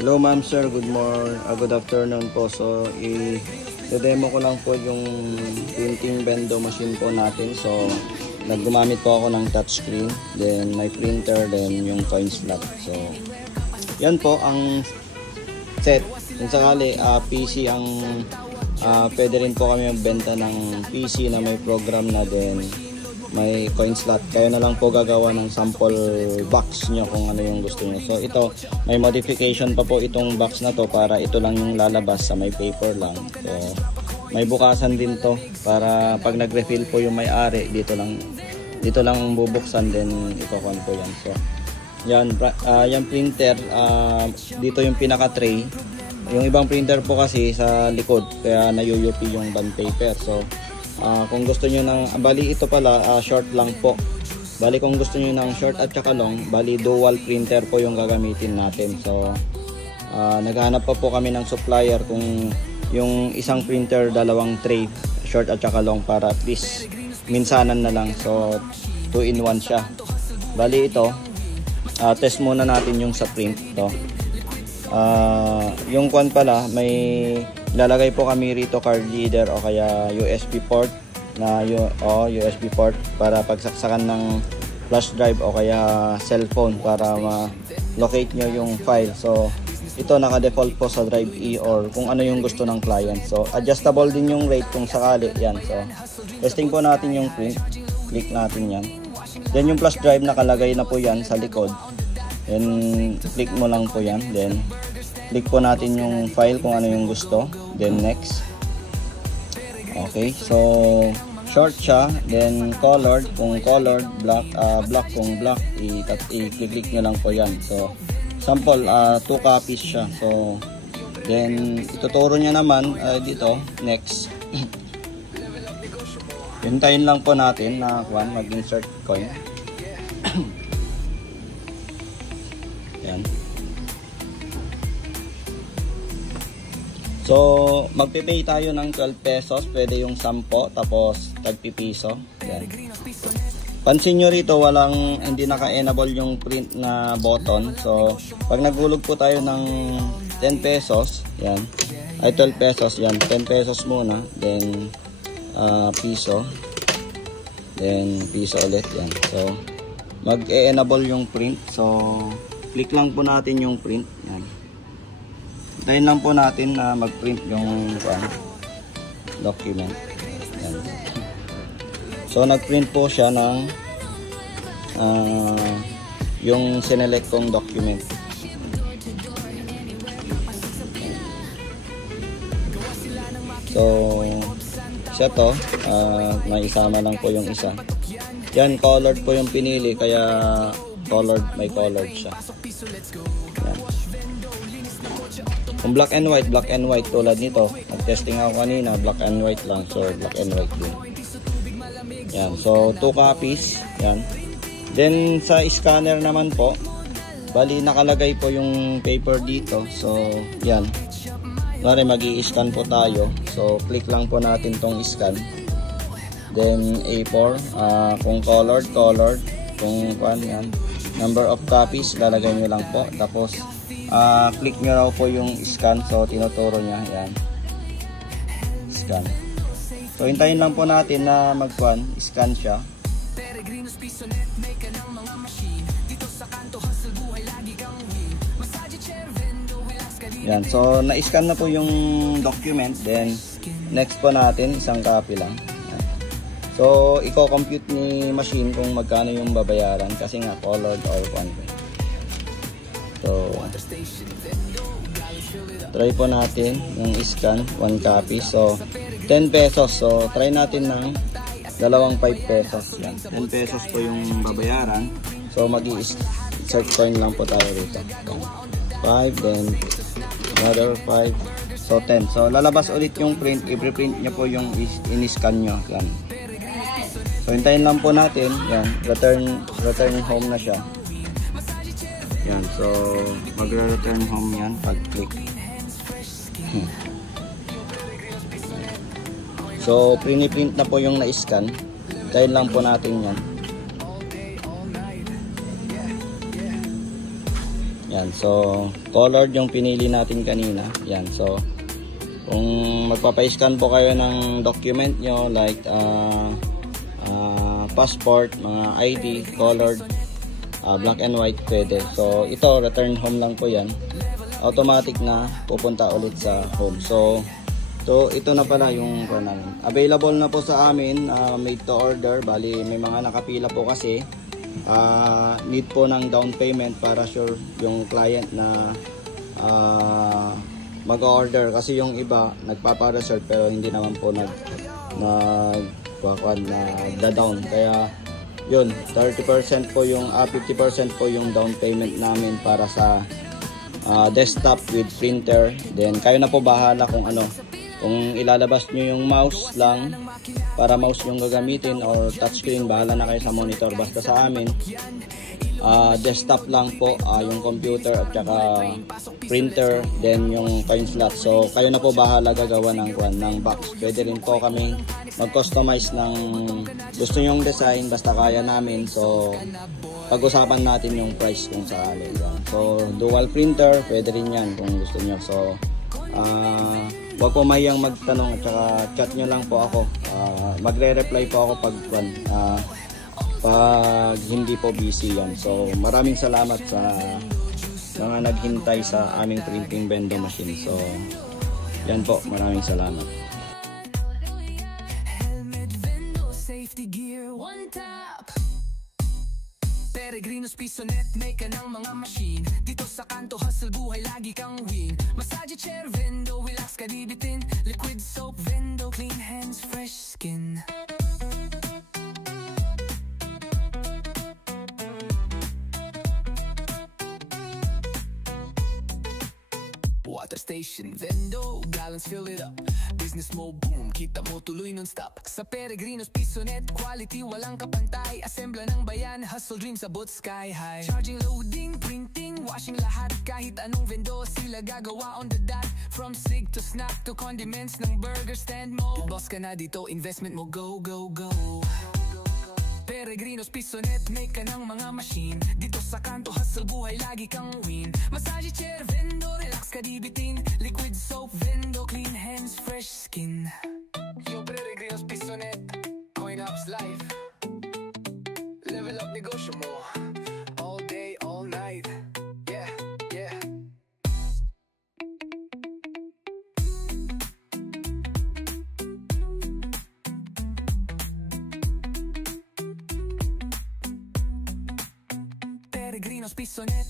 Hello ma'am sir, good afternoon po. So i-demo ko lang po yung printing bendo machine po natin. So naggumamit po ako ng touchscreen, then may printer, then yung coin slot. So yan po ang set. Kung sakali PC ang pwede rin po kami magbenta ng PC na may program na, din may coin slot. Kayo na lang po gagawa ng sample box nyo kung ano yung gusto nyo. So ito, may modification pa po itong box na to para ito lang yung lalabas sa may paper lang. So may bukasan din to para pag nag-refill po yung may-ari, dito lang bubuksan, then ipakon po yan. So yan, yung printer, dito yung pinaka-tray. Yung ibang printer po kasi sa likod, kaya nayuyupi yung bond paper. So kung gusto nyo ng, bali ito pala short lang po. Bali kung gusto nyo ng short at saka long, bali dual printer po yung gagamitin natin. So naghahanap pa po kami ng supplier kung yung isang printer, dalawang tray, short at saka long, para at least minsanan na lang. So 2-in-1 siya. Bali ito, test muna natin yung sa print to. Yung kwan pala, may lalagay po kami rito card reader o kaya USB port na USB port para pagsaksakan ng flash drive o kaya cellphone para ma-locate nyo yung file. So ito naka-default po sa drive E or kung ano yung gusto ng client. So adjustable din yung rate kung sakali yan. So testing po natin yung print, click natin yan. Then yung flash drive nakalagay na po yan sa likod. Then click mo lang po yan, then click po natin yung file kung ano yung gusto, then next. Okay, so short siya, then colored kung colored, black kung black, i-click nyo lang po yan. So sample, 2 copies siya. So then ituturo niya naman dito, next. Hintayin lang po natin na mag-insert coin. Yan. So magpipay tayo ng 12 pesos, pwede yung 10 tapos tagpipiso. Yan. Pansin nyo rito, hindi naka-enable yung print na button. So pag naghulog po tayo ng 10 pesos, yan, ay 12 pesos, yan, 10 pesos muna, then piso, then piso ulit, yan. So mag-enable yung print. So click lang po natin yung print. Yan. Hintayin lang po natin na mag-print yung document. Yan. So nag-print po siya ng yung sinelect kong document. So siya to, may isama lang po yung isa. Yan, colored po yung pinili, kaya may colored siya. Yan. Kung black and white tulad nito, mag-testing ako kanina, black and white lang, so black and white din. Yan, so 2 copies, yan. Then sa scanner naman po, bali nakalagay po yung paper dito. So yan, mari mag-i-scan po tayo. So click lang po natin tong scan. Then A4, kung colored, kung yan, number of copies, lalagay nyo lang po. Tapos click nyo raw po yung scan. So tinuturo niya, yan, scan. So hintayin lang po natin na scan siya. Yan, so na-scan na po yung document. Then next po natin, isang copy lang. So i-compute ni machine kung magkano yung babayaran kasi nga colored or content. So try po natin yung scan, 1 copy. So 10 pesos. So try natin ng dalawang 5 pesos. Yan, 10 pesos po yung babayaran. So mag-i-insert coin lang po tayo rito. 5, then another 5. So 10. So lalabas ulit yung print. I-print nyo po yung in-scan nyo. Yan. So hintayin lang po natin. Yan, return home na siya. Yan, so magre-return home yan pag click. So print na po yung na-scan. Hintayin lang po natin yan. Yan. Yan, so colored yung pinili natin kanina. Yan, so kung magpapa-scan po kayo ng document nyo like passport, mga ID, colored, black and white, pwede. So ito, return home lang po yan. Automatic na pupunta ulit sa home. So ito na pala yung namin. Available na po sa amin, made to order. Bali may mga nakapila po kasi. Need po ng down payment para sure yung client na mag-order, kasi yung iba nagpapa-reserve pero hindi naman po nag-down. Kaya yun, 30% po yung 50% po yung down payment namin para sa desktop with printer. Then kayo na po bahala kung kung ilalabas nyo yung mouse lang para mouse yung gagamitin or touchscreen, bahala na kayo sa monitor. Basta sa amin desktop lang po, yung computer at saka printer, then yung coin slot. So kayo na po bahala gagawa ng box. Pwede rin po kaming mag-customize ng gusto nyong design, basta kaya namin. So pag-usapan natin yung price kung sakali. So dual printer, pwede rin yan kung gusto nyo. So huwag po mahiyang magtanong at saka chat nyo lang po ako. Magre-reply po ako pag hindi po busy yan. So maraming salamat sa mga naghintay sa aming printing vending machine. So yan po, maraming salamat. Peregrinos Pisonet, may ka ng mga machine. Dito sa kanto, hustle buhay, lagi kang win. Massage chair, vendo, relax ka dibitin. Liquid soap, vendo, clean hands, fresh skin. Water station, vendo, gallons fill it up. Business mo boom, kita mo tuloy non-stop. Sa Peregrinos Pisonet, quality walang kapantay. Assembla ng bayan, hustle dreams abot sky high. Charging, loading, printing, washing lahat. Kahit anong vendo sila gagawa on the dot. From sig to snack to condiments ng burger stand mo. Boss ka na dito, investment mo go, go, go. Peregrinos Pisonet, make ka ng mga machine. Dito sa kanto, hustle buhay, lagi kang win. Massage chair, vendo, relax ka dibitin. Liquid soap, vendo, clean hands, fresh skin. Yo, Peregrinos Pisonet, coin ups life. Level up negosyo mo. All day, all night. Yeah, yeah. Peregrinos Pisonet,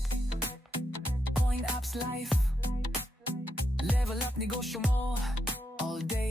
coin apps life. Level up negosyo mo. All day